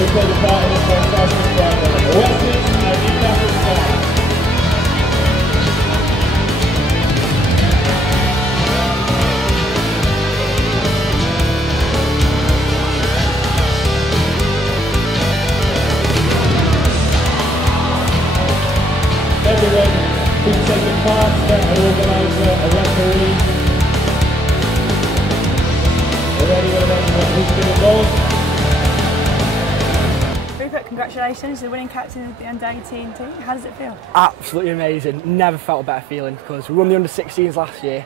who played a part in the fantastic final. Wessex and Newcastle side. Everyone who's taken part, an organiser, a referee, or anyone who's been involved. Rupert, congratulations, you're the winning captain of the under-18 team. How does it feel? Absolutely amazing. Never felt a better feeling because we won the under-16s last year.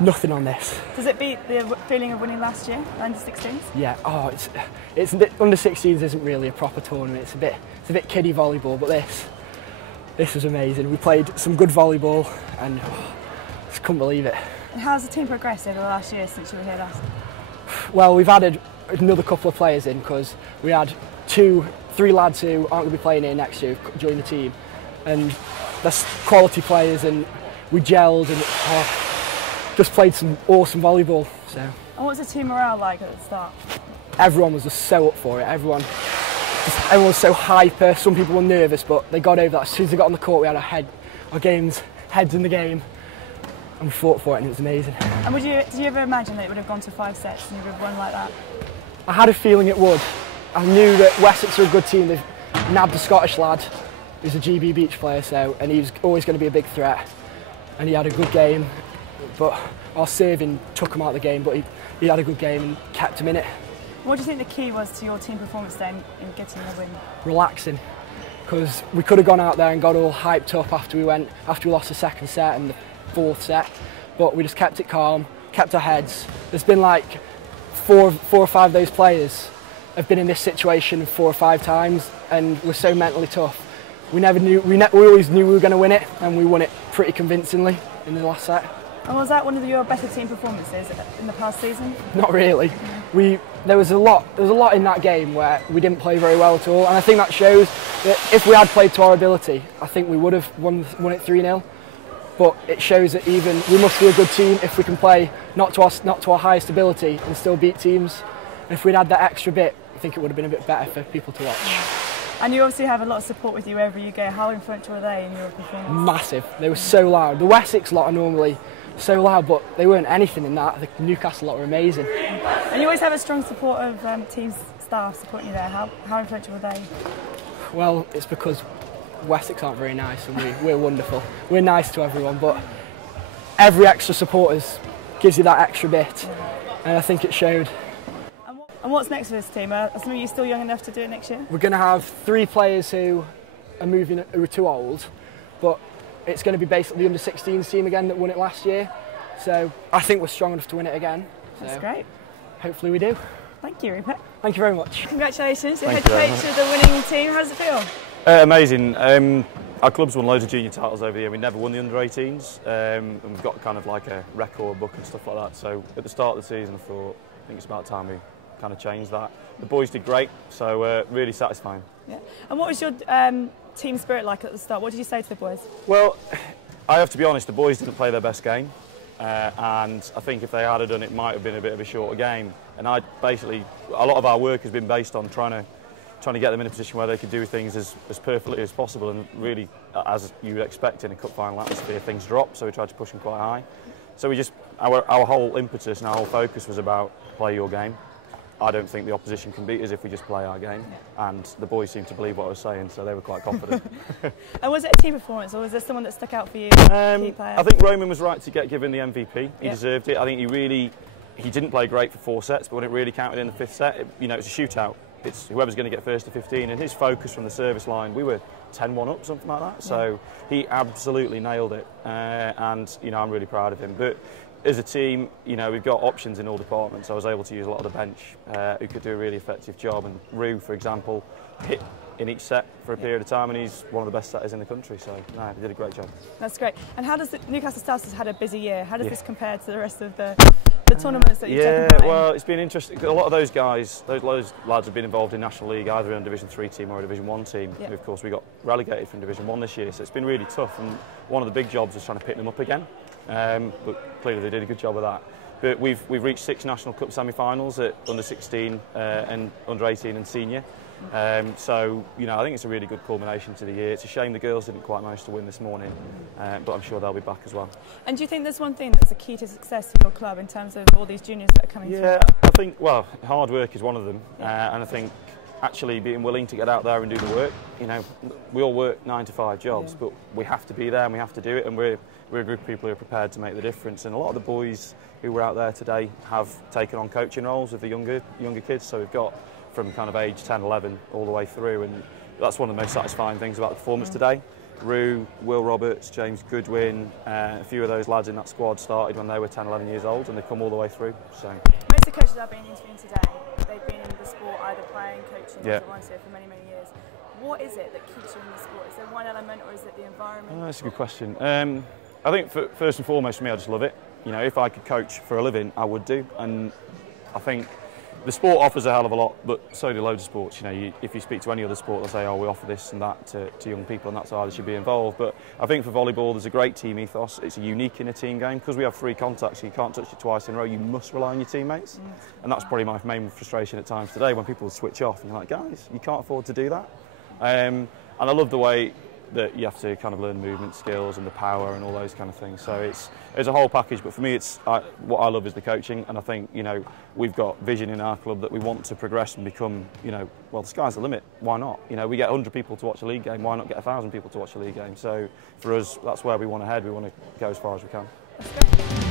Nothing on this. Does it beat the feeling of winning last year, under-16s? Yeah. Oh, it's under-16s isn't really a proper tournament. It's a bit kiddie volleyball, but this was amazing. We played some good volleyball and just couldn't believe it. And how's the team progressed over the last year since you were here last? Well, we've added another couple of players in because we had three lads who aren't going to be playing here next year who've joined the team, and that's quality players, and we gelled and just played some awesome volleyball. So. And what's the team morale like at the start? Everyone was just so up for it. Everyone was so hyper. Some people were nervous, but they got over that. As soon as they got on the court, we had our heads in the game, and we fought for it, and it was amazing. And did you ever imagine that it would have gone to 5 sets and you would have won like that? I had a feeling it would. I knew that Wessex are a good team. They've nabbed a Scottish lad who's a GB Beach player, and he was always going to be a big threat. And he had a good game, but our serving took him out of the game, but he had a good game and kept him in it. What do you think the key was to your team performance then in getting the win? Relaxing, because we could have gone out there and got all hyped up after we lost the second set and the fourth set, but we just kept it calm, kept our heads. There's been like four or five of those players have been in this situation 4 or 5 times, and we're so mentally tough. We always knew we were going to win it, and we won it pretty convincingly in the last set. And was that one of your better team performances in the past season? Not really. There was a lot in that game where we didn't play very well at all, and I think that shows that if we had played to our ability, I think we would have won it 3-0. But it shows that even we must be a good team if we can play not to our highest ability and still beat teams. And if we'd had that extra bit, I think it would have been a bit better for people to watch. And you obviously have a lot of support with you wherever you go. How influential were they in your performance? Massive. They were so loud. The Wessex lot are normally so loud, but they weren't anything in that. The Newcastle lot were amazing. And you always have a strong support of team staff supporting you there. How influential were they? Well, it's because Wessex aren't very nice, and we're wonderful. We're nice to everyone, but every extra supporters gives you that extra bit, and I think it showed. And what's next for this team? Are some of you still young enough to do it next year? We're going to have 3 players who are too old, but it's going to be basically the under-16s team again that won it last year. So I think we're strong enough to win it again. That's great. Hopefully we do. Thank you, Rupert. Thank you very much. Congratulations, you're head coach of the winning team. How does it feel? Amazing. Our club's won loads of junior titles over the year. We never won the under-18s, and we've got kind of like a record book and stuff like that. So at the start of the season, I think it's about time we kind of changed that. The boys did great, so really satisfying. Yeah. And what was your team spirit like at the start? What did you say to the boys? Well, I have to be honest, the boys didn't play their best game, and I think if they had done, it might have been a bit of a shorter game. And a lot of our work has been based on trying to get them in a position where they could do things as perfectly as possible, and really, as you would expect in a cup final atmosphere, things drop, so we tried to push them quite high. So our whole impetus and our whole focus was about play your game. I don't think the opposition can beat us if we just play our game, and the boys seemed to believe what I was saying, so they were quite confident. And was it a team performance, or was there someone that stuck out for you? Key player? I think Roman was right to get given the MVP. He deserved it. I think he didn't play great for 4 sets, but when it really counted in the 5th set, it was a shootout. It's whoever's going to get first to 15, and his focus from the service line, we were 10-1 up, something like that. So he absolutely nailed it, and I'm really proud of him. But as a team, we've got options in all departments. I was able to use a lot of the bench who could do a really effective job. And Rue, for example, hit in each set for a period of time, and he's one of the best setters in the country. So, no, he did a great job. That's great. And how does Newcastle Stars has had a busy year? How does this compare to the rest of the tournaments that you've taken part in? Well, it's been interesting. A lot of those guys, those lads have been involved in National League, either in a Division 3 team or a Division 1 team. Of course, we got relegated from Division 1 this year, so it's been really tough. And one of the big jobs was trying to pick them up again. But clearly they did a good job of that. But we've reached 6 National Cup semi-finals at under 16 and under 18 and senior. So, you know, I think it's a really good culmination to the year. It's a shame the girls didn't quite manage to win this morning, but I'm sure they'll be back as well. And do you think there's one thing that's a key to success for your club in terms of all these juniors that are coming through? Yeah, I think, well, hard work is one of them, and I think actually being willing to get out there and do the work. You know, we all work 9 to 5 jobs, but we have to be there and we have to do it, and we're a group of people who are prepared to make the difference. And a lot of the boys who were out there today have taken on coaching roles with the younger kids, so we've got from kind of age 10, 11 all the way through, and that's one of the most satisfying things about the performance today. Rue, Will Roberts, James Goodwin, a few of those lads in that squad started when they were 10, 11 years old, and they've come all the way through. So most of the coaches I've been interviewing today, they've been in the sport either playing, coaching, or volunteer for many, many years. What is it that keeps you in the sport? Is there one element, or is it the environment? That's a good question. I think first and foremost for me, I just love it. You know, if I could coach for a living, I would do, and I think the sport offers a hell of a lot, but so do loads of sports. You know, if you speak to any other sport, they'll say, oh, we offer this and that to young people, and that's why they should be involved. But I think for volleyball, there's a great team ethos. It's unique in a team game. Because we have 3 contacts, you can't touch it twice in a row, you must rely on your teammates. And that's probably my main frustration at times today, when people switch off, and you're like, guys, you can't afford to do that. And I love the way that you have to kind of learn movement skills and the power and all those kind of things. So it's a whole package, but for me, what I love is the coaching, and I think, you know, we've got vision in our club that we want to progress and become, you know, well, the sky's the limit. Why not? You know, we get 100 people to watch a league game. Why not get 1,000 people to watch a league game? So for us, that's where we want to head. We want to go as far as we can.